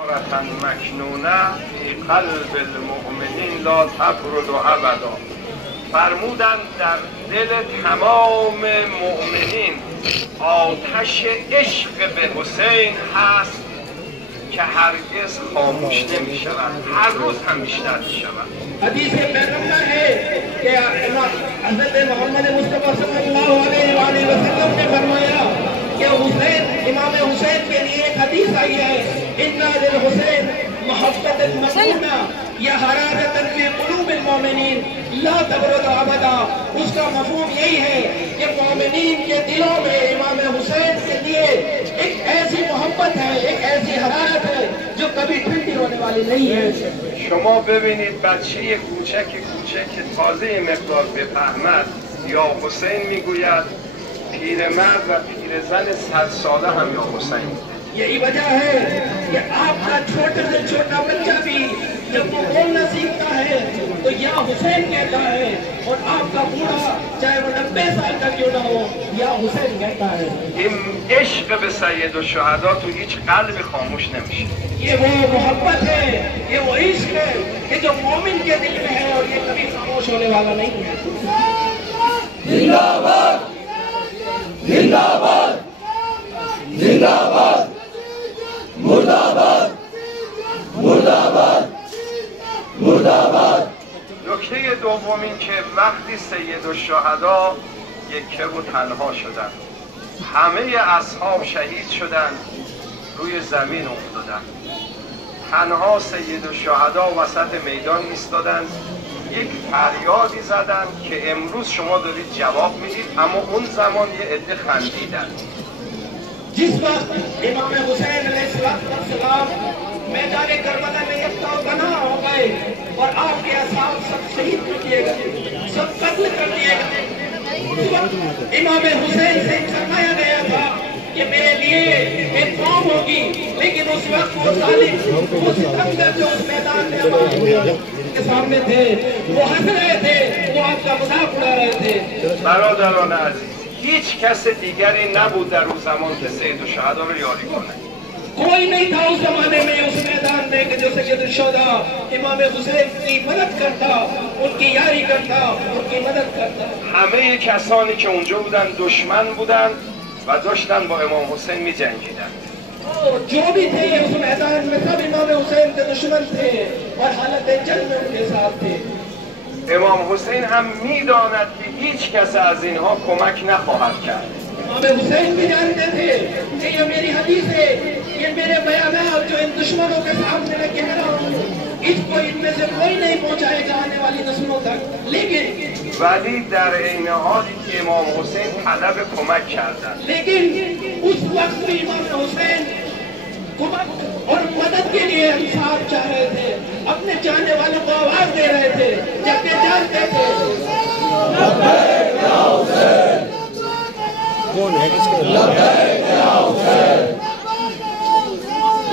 مکنونه فی قلب المؤمنین لا تبرد ابدا. فرمودند در دل تمام مؤمنین آتش عشق به حسین هست که هرگز خاموش نمی شود، هر روز هم بیشتر می شود. حدیث پیغمبر ہے کہ حضرت محمد مصطفیٰ صلی اللہ علیہ وسلم نے فرمایا کہ حسین امام حسین کے لیے ایک حدیث آئی ہے اِنَّا لِلْحُسَيْنِ محبت المسنہ یا حرارت فی قلوب المؤمنین لا تبرد ابدا. اس کا مفہوم یہی ہے کہ مومنین کے دلوں میں امام حسین کے لیے ایک ایسی محبت ہے، ایک ایسی حرارت ہے جو کبھی ٹھنڈی ہونے والی نہیں ہے. شما ببینید بچه کوچک تازه مقدار بفهمد یا حسین میگوید، پیرمرد و پیرزن 100 ساله هم یا حسین. یہی وجہ ہے کہ آپ کا چھوٹے سے چھوٹا بچہ بھی جب وہ بولنا سیکھتا ہے تو یا حسین کہتا ہے، اور آپ کا بوڑھا چاہے وہ 90 سال کا کیوں نہ ہو یا حسین کہتا ہے. این عشق به سید الشهدا تو هیچ قلب خاموش نمیشه. یہ وہ محبت ہے، یہ وہ عشق ہے کہ جو مومن کے دل میں ہے اور یہ کبھی خاموش ہونے والا نہیں ہے. زندہ باد زندہ باد زندہ باد مرداباد مرداباد مرداباد. نکته دوم این که وقتی سید الشهدا یکه و تنها شدند، همه اصحاب شهید شدند، روی زمین افتادند، تنها سید الشهدا وسط میدان ایستادند، یک فریادی زدند که امروز شما دارید جواب میدید، اما اون زمان یه عده خندیدند. جس وقت امام حسین علیہ السلام میدان کربلا میں یکتا بنا ہو گئے اور آپ کے اصحاب سب شہید کر دیے گئے، سب قتل کر دیے گئے، اس وقت امام حسین سے فرمایا گیا تھا کہ میرے لیے ایک قوم ہوگی، لیکن اس وقت وہ ظالم وہ ستمگر جو اس میدان میں ہمارے کے سامنے تھے وہ ہنس رہے تھے، وہ آپ کا مذاق اڑا رہے تھے. برادران عزیز، هیچ کس دیگری نبود در اون زمان که سید الشهدا رو یاری کنه. کوئی نہیں تھا اس زمانے میں اس میدان میں کہ جو سید الشہداء امام حسین کی مدد کرتا، ان کی یاری کرتا، ان کی مدد کرتا. همه کسانی که اونجا بودن دشمن بودن و داشتن با امام حسین می جنگیدن. جو بھی تھے اس میدان میں سب امام حسین کے دشمن تھے اور حالت جنگ میں ان کے ساتھ تھے. امام حسین هم میداند که هیچ کس از اینها کمک نخواهد کرد. امام حسین بھی جانتے تھے کہ یہ میری حدیث ہے، یہ میرے بیانات جو ان دشمنوں کے سامنے میں کہہ رہا ہوں اس کو ان میں سے کوئی نہیں پہنچائے گا آنے والی نسلوں تک. لیکن ولی در عین حالی که امام حسین طلب کمک کردند، لیکن اس وقت بھی امام حسین اور مدد کے لیے انصاف چاہ رہے تھے، اپنے چاہنے والوں کو آواز دے رہے تھے جبکہ جانتے تھے لبیک یا حسین کون ہے کس کے لبیک یا حسین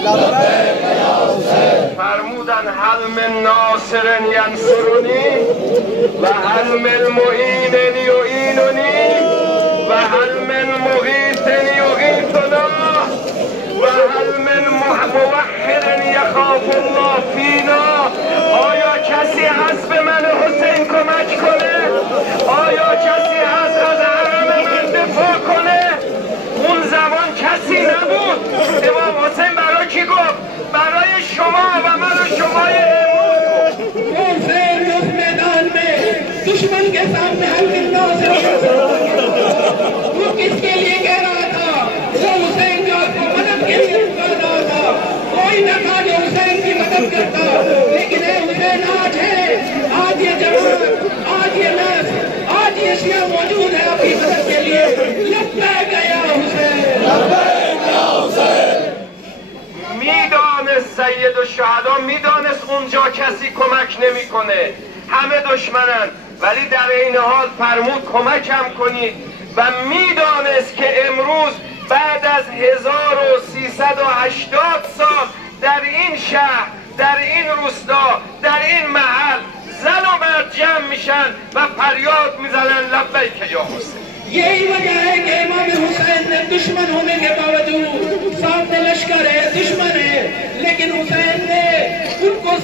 لبیک یا حسین. فرمودن هل من ناصر ینصرنی و هل من معین یعیننی و هل من مغیث یغیثنا و هل من موحد یخاف الله فینا. آیا کسی هست به من حسین کمک کنه؟ آیا کسی هست از حرم من دفاع کنه؟ اون زمان کسی نبود. امام حسین برای کی گفت؟ برای شما و من و شمای امروز. حسین اس میدان میں دشمن کے سامنے وہ کس کے لیے کہہ رہا تھا؟ وہ حسین جو آپ کو مدد کے لیے کر رہا تھا. کوئی نہ تھا جو حسین کی مدد کرتا، لیکن اے حسین آج ہے، آج یہ جماعت، آج یہ نسل، آج یہ شیعہ موجود ہے آپ کی مدد کے لیے. لبیک یا حسین لبیک یا حسین. میدانست سید الشهدا، میدانست اونجا کسی کمک نمیکنه، همه دشمنن، ولی در این حال فرمود کمکم کنید و میدانست که امروز بعد از 1380 سال در این شهر، در این روستا، در این محل زن و مرد جمع میشن و فریاد میزنن لبیک یا حسین. یہی وجہ ہے کہ امام حسین نے دشمن ہونے کے باوجود سامنے لشکر ہے، دشمن ہے، لیکن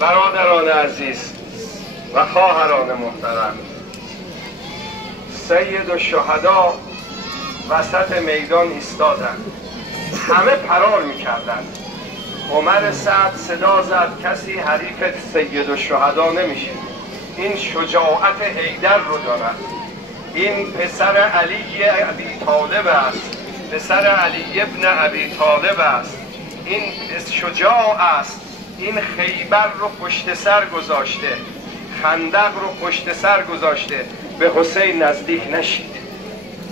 برادران عزیز و خواهران محترم، سید الشهدا وسط میدان ایستادند. همه فرار میکردند. عمر سعد صدا زد کسی حریف سید الشهدا نمیشه. این شجاعت حیدر رو دارد. این پسر علی ابی طالب است. پسر علی ابن ابی طالب است. این شجاع است. این خیبر رو پشت سر گذاشته، خندق رو پشت سر گذاشته، به حسین نزدیک نشید.